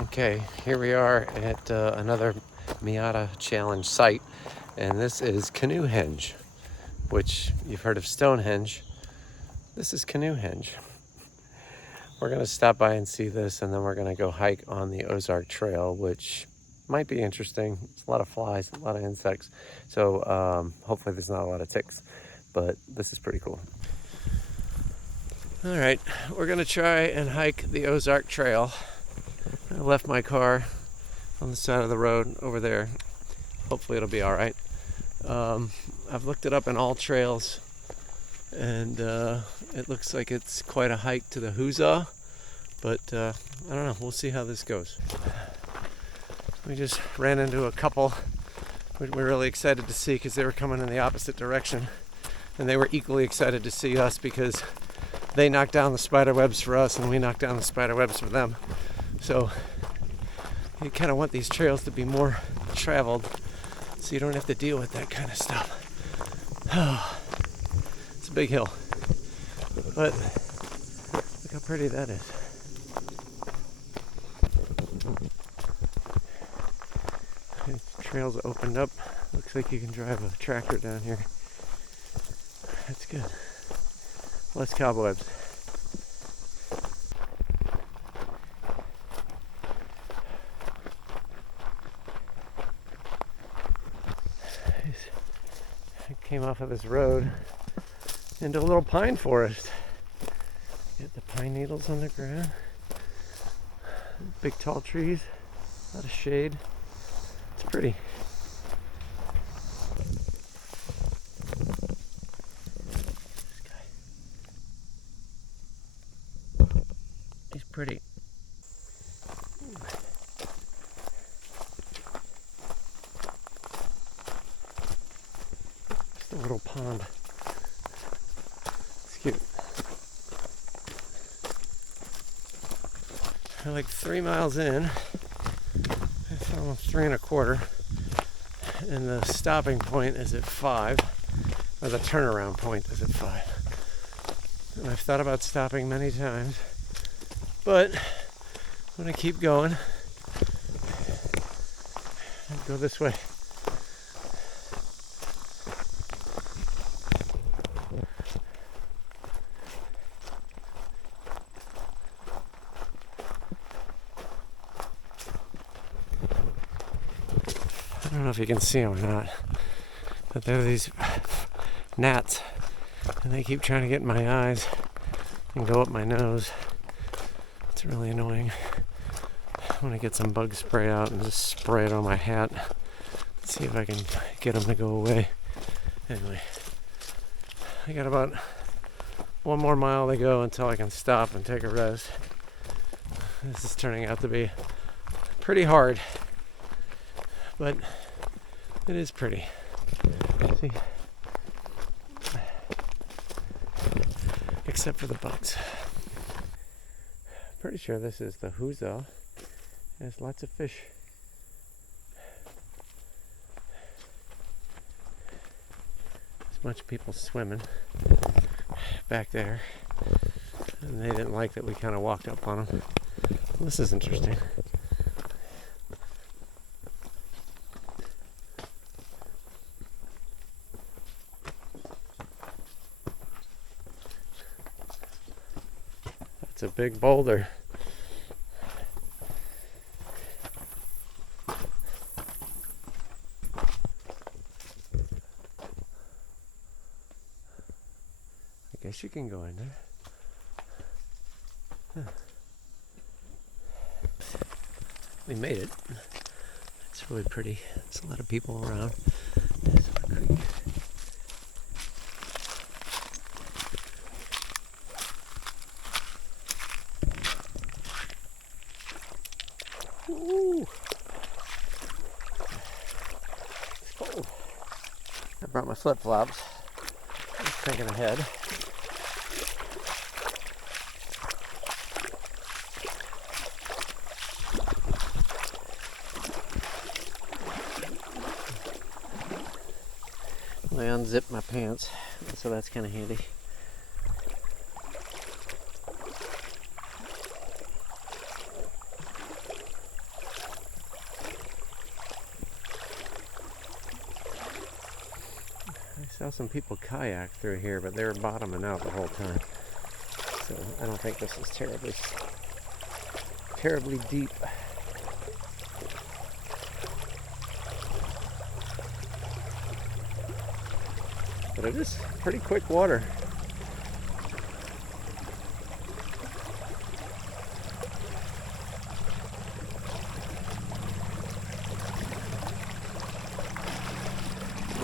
Okay, here we are at another Miata Challenge site, and this is Canoehenge, which you've heard of Stonehenge. This is Canoehenge. We're going to stop by and see this, and then we're going to go hike on the Ozark Trail, which might be interesting. It's a lot of flies, a lot of insects, so hopefully there's not a lot of ticks, but this is pretty cool. All right, we're going to try and hike the Ozark Trail. I left my car on the side of the road over there. Hopefully it'll be all right. I've looked it up in All Trails, and it looks like it's quite a hike to the Huzzah, but I don't know. We'll see how this goes. We just ran into a couple we're really excited to see because they were coming in the opposite direction, and they were equally excited to see us because they knocked down the spider webs for us and we knocked down the spider webs for them. So you kind of want these trails to be more traveled so you don't have to deal with that kind of stuff. It's a big hill, but look how pretty that is. The trails opened up. Looks like you can drive a tractor down here. That's good. Less cobwebs. I came off of this road into a little pine forest. Get the pine needles on the ground. Big tall trees. A lot of shade. It's pretty. This guy. He's pretty. Just a little pond. It's cute. We're like 3 miles in. It's almost 3 1/4. And the stopping point is at 5. Or the turnaround point is at 5. And I've thought about stopping many times. But I'm going to keep going and go this way. I don't know if you can see them or not, but there are these gnats, and they keep trying to get in my eyes and go up my nose. It's really annoying. I want to get some bug spray out and just spray it on my hat. See if I can get them to go away. Anyway, I got about 1 more mile to go until I can stop and take a rest. This is turning out to be pretty hard, but it is pretty. See? Except for the bugs. Pretty sure this is the Huzzah. There's lots of fish. There's a bunch of people swimming back there, and they didn't like that we kind of walked up on them. This is interesting. That's a big boulder. I guess you can go in there. Huh. We made it. It's really pretty. There's a lot of people around. There's a creek. Ooh. It's cold. I brought my flip-flops. Just thinking ahead. I unzipped my pants, so that's kind of handy. Saw some people kayak through here, but they were bottoming out the whole time. So I don't think this is terribly deep. But it is pretty quick water.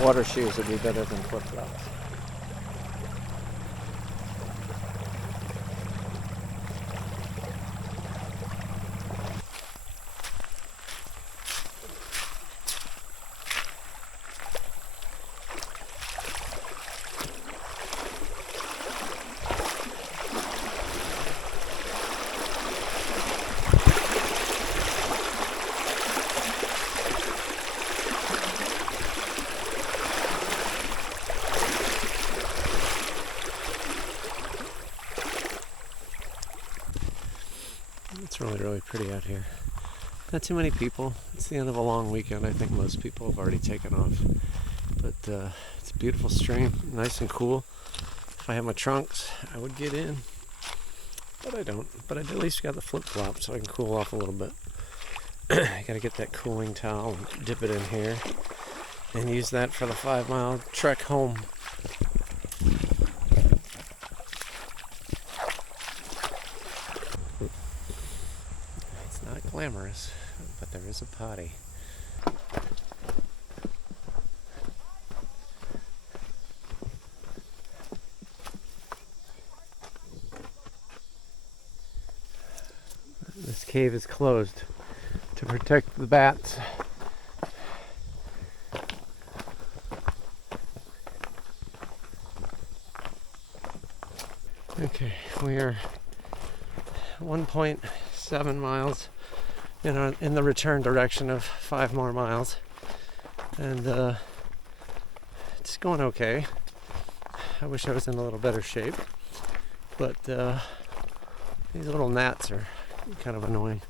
Water shoes would be better than flip-flops. It's really pretty out here. Not too many people. It's the end of a long weekend. I think most people have already taken off. But it's a beautiful stream, nice and cool. If I had my trunks, I would get in. But I don't. But I at least got the flip-flop so I can cool off a little bit. I gotta get that cooling towel and dip it in here. And use that for the 5-mile trek home. Glamorous, but there is a potty. This cave is closed to protect the bats. Okay, we are 1.7 miles in the return direction of 5 more miles, and it's going okay. I wish I was in a little better shape, but these little gnats are kind of annoying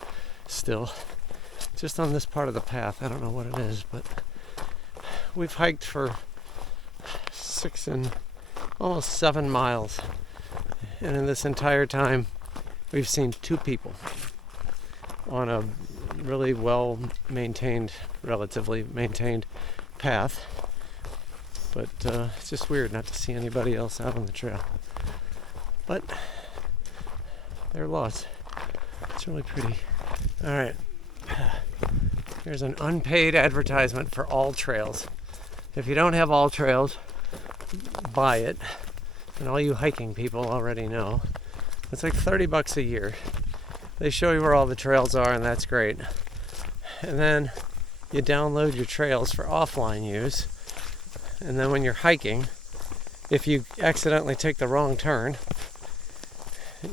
still. Just on this part of the path, I don't know what it is, but we've hiked for 6 and almost 7 miles, and in this entire time we've seen 2 people on a really relatively maintained path. But it's just weird not to see anybody else out on the trail. But they're lost. It's really pretty. All right. Here's an unpaid advertisement for All Trails. If you don't have All Trails, buy it. And all you hiking people already know. It's like $30 a year. They show you where all the trails are, and that's great. And then you download your trails for offline use. And then when you're hiking, if you accidentally take the wrong turn,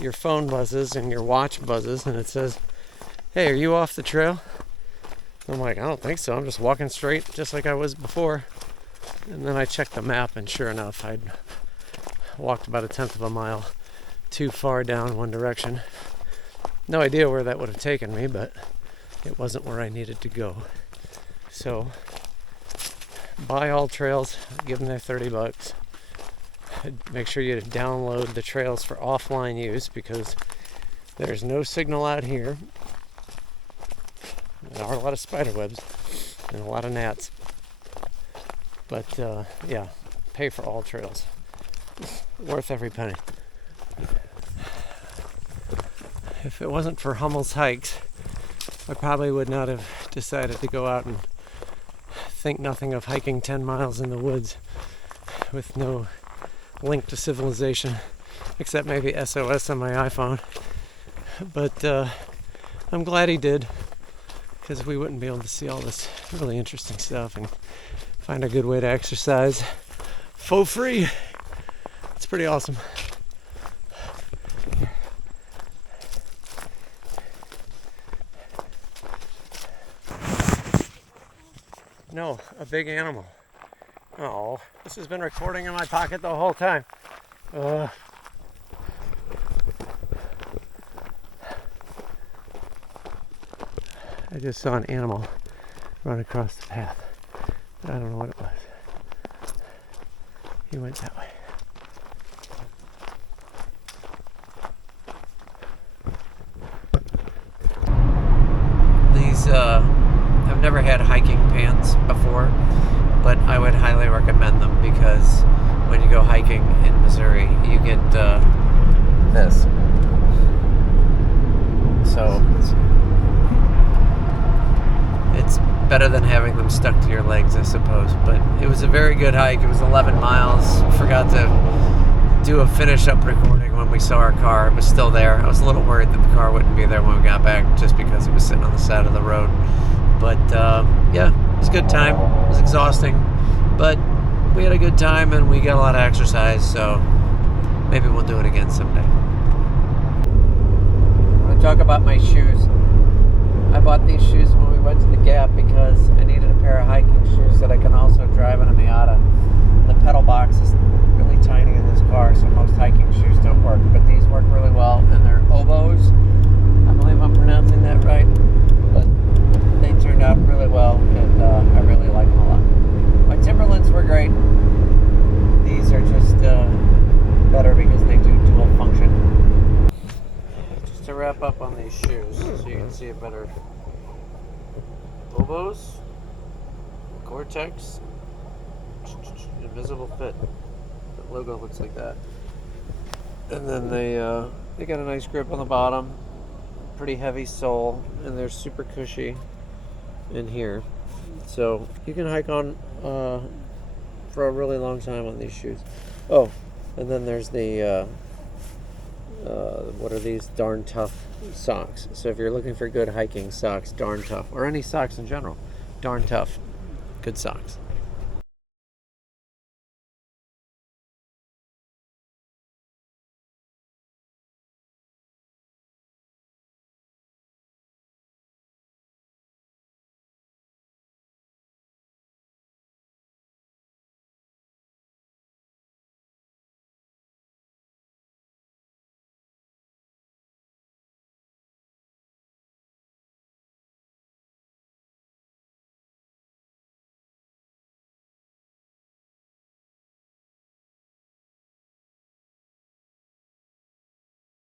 your phone buzzes and your watch buzzes, and it says, "Hey, are you off the trail?" I'm like, "I don't think so. I'm just walking straight just like I was before." And then I checked the map, and sure enough, I'd walked about 1/10 of a mile too far down one direction. No idea where that would have taken me, but it wasn't where I needed to go. So, buy All Trails, give them their $30. Make sure you download the trails for offline use, because there's no signal out here. There are a lot of spider webs and a lot of gnats. But yeah, pay for All Trails. Worth every penny. If it wasn't for Hummel's Hikes, I probably would not have decided to go out and think nothing of hiking 10 miles in the woods with no link to civilization, except maybe SOS on my iPhone. But I'm glad he did, because we wouldn't be able to see all this really interesting stuff and find a good way to exercise for free. It's pretty awesome. No, a big animal. Oh, this has been recording in my pocket the whole time. I just saw an animal run across the path. I don't know what it was. He went that way. These, I've never had hiking pants before, but I would highly recommend them because when you go hiking in Missouri, you get this. So it's better than having them stuck to your legs, I suppose. But it was a very good hike. It was 11 miles. Forgot to do a finish-up recording when we saw our car. It was still there. I was a little worried that the car wouldn't be there when we got back just because it was sitting on the side of the road. But yeah, it was a good time. It was exhausting, but we had a good time and we got a lot of exercise, so maybe we'll do it again someday. I want to talk about my shoes. I bought these shoes when we went to the Gap because I needed a pair of hiking shoes that I can also drive in a Miata. The pedal box is really tiny in this car, so most hiking shoes don't work, but these work really well, and they're Obos. I believe I'm pronouncing that right, but they turned out really well, and I really like them a lot. My Timberlands were great. These are just better because they do dual function. Just to wrap up on these shoes, so you can see it better. Obos, Gore-Tex, Invisible Fit. The logo looks like that. And then they got a nice grip on the bottom, pretty heavy sole, and they're super cushy in here. So you can hike on for a really long time on these shoes. Oh, and then there's the what are these? Darn Tough socks. So if you're looking for good hiking socks, Darn Tough, or any socks in general, Darn Tough, good socks.